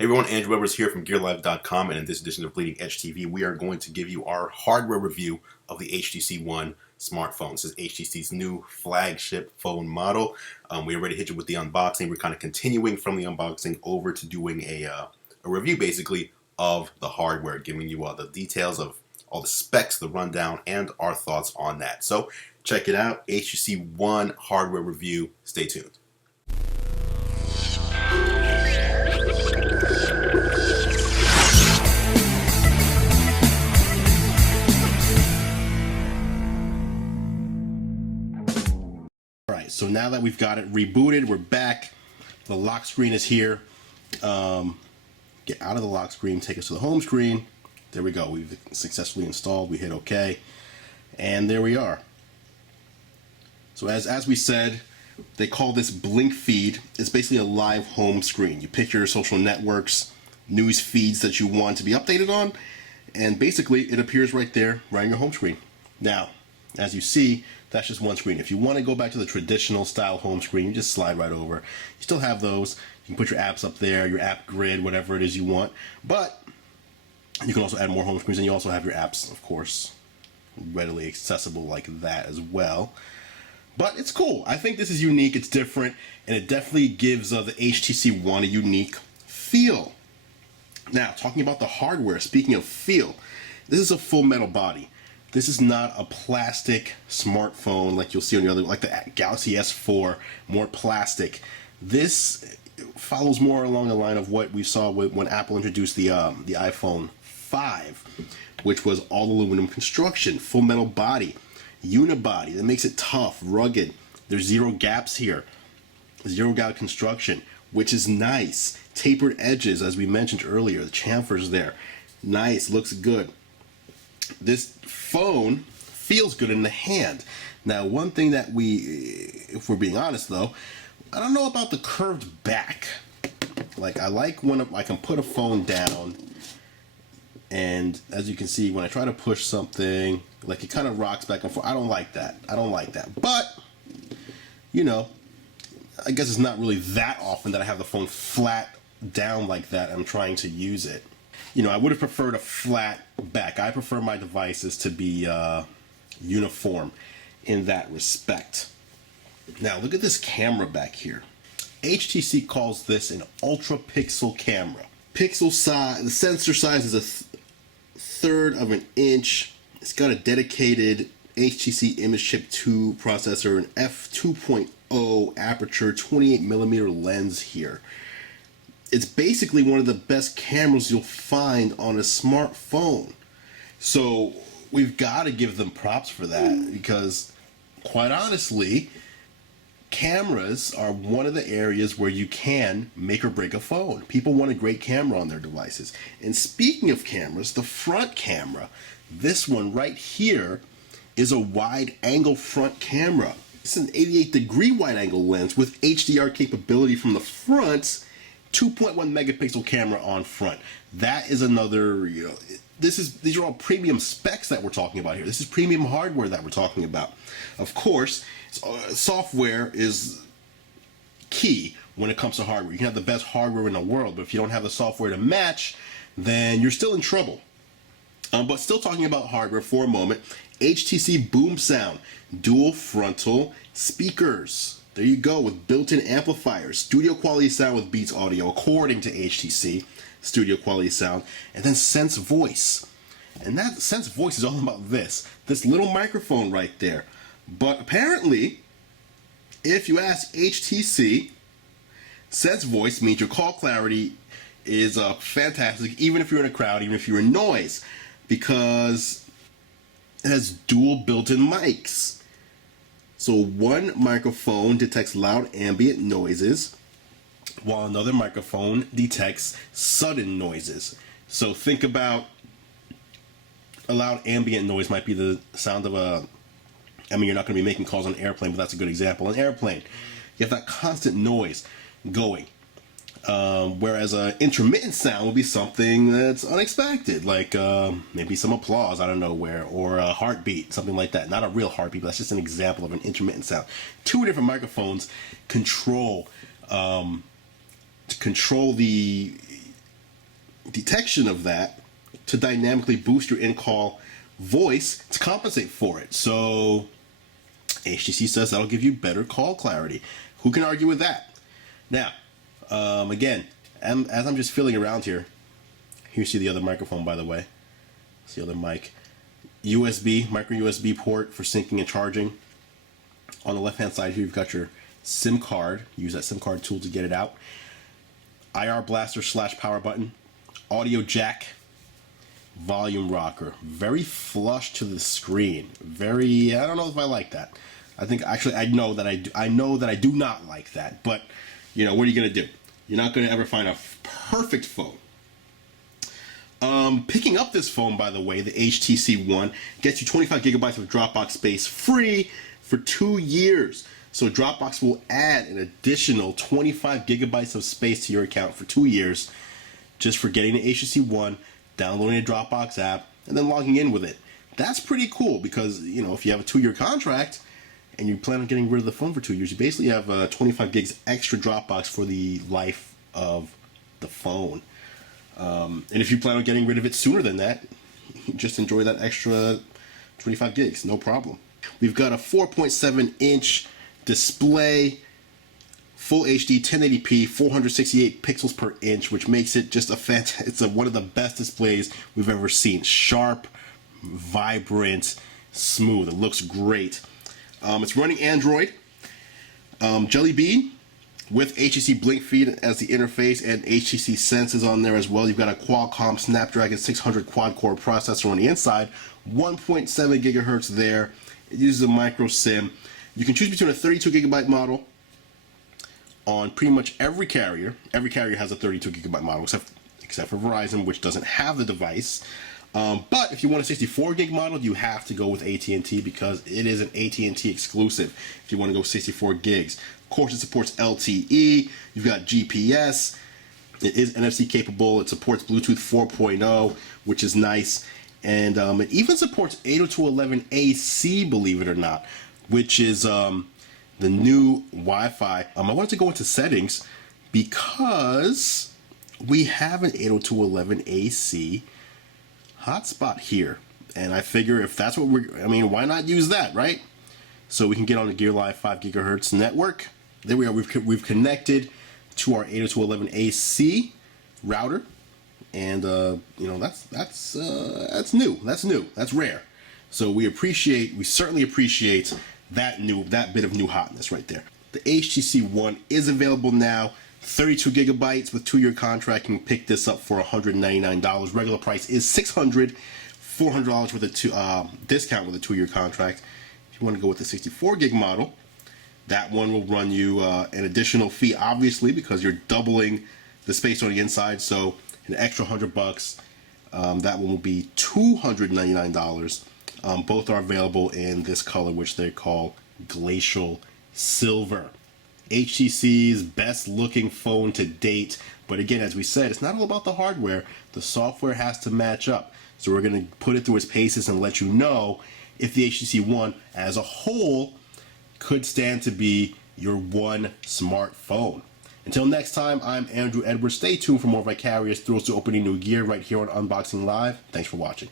Hey everyone, Andrew Weber's here from GearLive.com, and in this edition of Bleeding Edge TV, we are going to give you our hardware review of the HTC One smartphone. This is HTC's new flagship phone model. We already hit you with the unboxing. We're kind of continuing from the unboxing over to doing a review, basically, of the hardware, giving you all the details of all the specs, the rundown, and our thoughts on that. So check it out, HTC One hardware review. Stay tuned. So now that we've got it rebooted, we're back. The lock screen is here. Get out of the lock screen, take us to the home screen. There we go. We've successfully installed. We hit OK. And there we are. So as we said, they call this Blink Feed. It's basically a live home screen. You pick your social networks, news feeds that you want to be updated on, and basically it appears right there, right on your home screen. Now, as you see, that's just one screen. If you want to go back to the traditional style home screen, you just slide right over. You still have those. You can put your apps up there, your app grid, whatever it is you want. But you can also add more home screens, and you also have your apps, of course, readily accessible like that as well. But it's cool. I think this is unique. It's different, and it definitely gives the HTC One a unique feel. Now, talking about the hardware, speaking of feel, this is a full metal body. This is not a plastic smartphone like you'll see on the other, like the Galaxy S4, more plastic. This follows more along the line of what we saw when Apple introduced the iPhone 5, which was all aluminum construction, full metal body, unibody. That makes it tough, rugged. There's zero gaps here, zero gap construction, which is nice. Tapered edges, as we mentioned earlier, the chamfers there, nice, looks good. This phone feels good in the hand. Now, one thing that if we're being honest though, I don't know about the curved back. Like, I like when I can put a phone down, and as you can see, when I try to push something, like, it kind of rocks back and forth. I don't like that. I don't like that. But, you know, I guess it's not really that often that I have the phone flat down like that and I'm trying to use it. You know, I would have preferred a flat back. I prefer my devices to be uniform in that respect. Now, look at this camera back here. HTC calls this an ultra pixel camera. Pixel size, the sensor size is a third of an inch. It's got a dedicated HTC Image Chip 2 processor, an f2.0 aperture, 28mm lens here. It's basically one of the best cameras you'll find on a smartphone. So we've got to give them props for that, because quite honestly, cameras are one of the areas where you can make or break a phone. People want a great camera on their devices. And speaking of cameras, the front camera, this one right here, is a wide angle front camera. It's an 88-degree wide angle lens with HDR capability from the front. 2.1 megapixel camera on front. That is another, you know, these are all premium specs that we're talking about here. This is premium hardware that we're talking about. Of course, software is key when it comes to hardware. You can have the best hardware in the world, but if you don't have the software to match, then you're still in trouble. But still talking about hardware for a moment, HTC Boom Sound, dual frontal speakers. There you go, with built-in amplifiers, studio quality sound with Beats Audio, according to HTC, studio quality sound, and then Sense Voice. And that Sense Voice is all about this little microphone right there. But apparently, if you ask HTC, Sense Voice means your call clarity is fantastic, even if you're in a crowd, even if you're in noise, because it has dual built-in mics. So one microphone detects loud ambient noises, while another microphone detects sudden noises. So think about a loud ambient noise might be the sound of I mean, you're not going to be making calls on an airplane, but that's a good example. An airplane, you have that constant noise going. Whereas an intermittent sound would be something that's unexpected, like maybe some applause out of nowhere, or a heartbeat, something like that. Not a real heartbeat, but that's just an example of an intermittent sound. Two different microphones control the detection of that to dynamically boost your in-call voice to compensate for it. So HTC says that'll give you better call clarity. Who can argue with that? Now, again, as I'm just feeling around here, you see the other microphone, by the way. It's the other mic. USB, micro USB port for syncing and charging. On the left-hand side here, you've got your SIM card. Use that SIM card tool to get it out. IR blaster / power button. Audio jack. Volume rocker. Very flush to the screen. Very, I don't know if I like that. I think, actually, I know that I do not like that. But, you know, what are you going to do? You're not going to ever find a perfect phone. Picking up this phone, by the way, the HTC One, gets you 25 gigabytes of Dropbox space free for 2 years. So Dropbox will add an additional 25 gigabytes of space to your account for 2 years just for getting the HTC One, downloading a Dropbox app, and then logging in with it. That's pretty cool because, you know, if you have a 2-year contract and you plan on getting rid of the phone for 2 years, you basically have 25 gigs extra Dropbox for the life of the phone. And if you plan on getting rid of it sooner than that, just enjoy that extra 25 gigs, no problem. We've got a 4.7-inch display, full HD, 1080p, 468 pixels per inch, which makes it just it's one of the best displays we've ever seen. Sharp, vibrant, smooth. It looks great. It's running Android, Jelly Bean, with HTC Blink Feed as the interface and HTC Sense is on there as well. You've got a Qualcomm Snapdragon 600 quad-core processor on the inside, 1.7 gigahertz there. It uses a micro SIM. You can choose between a 32 gigabyte model on pretty much every carrier. Every carrier has a 32 gigabyte model except for Verizon, which doesn't have the device. But if you want a 64 gig model, you have to go with AT&T because it is an AT&T exclusive if you want to go 64 gigs. Of course, it supports LTE. You've got GPS. It is NFC capable. It supports Bluetooth 4.0, which is nice. And it even supports 802.11ac, believe it or not, which is the new Wi-Fi. I wanted to go into settings because we have an 802.11ac hotspot here. And I figure if that's what why not use that, right? So we can get on the Gear Live 5 gigahertz network. There we are. We've connected to our 802.11ac router, and that's new. That's rare. So we certainly appreciate that bit of new hotness right there. The HTC One is available now. 32 gigabytes with 2-year contract. You can pick this up for $199. Regular price is $600. $400 with a discount with a 2-year contract. If you want to go with the 64 gig model, that one will run you an additional fee, obviously, because you're doubling the space on the inside. So an extra $100. That one will be $299. Both are available in this color, which they call Glacial Silver. HTC's best looking phone to date. But again, as we said, it's not all about the hardware. The software has to match up. So we're going to put it through its paces and let you know if the HTC One as a whole could stand to be your one smartphone. Until next time, I'm Andrew Edwards. Stay tuned for more vicarious thrills to opening new gear right here on Unboxing Live. Thanks for watching.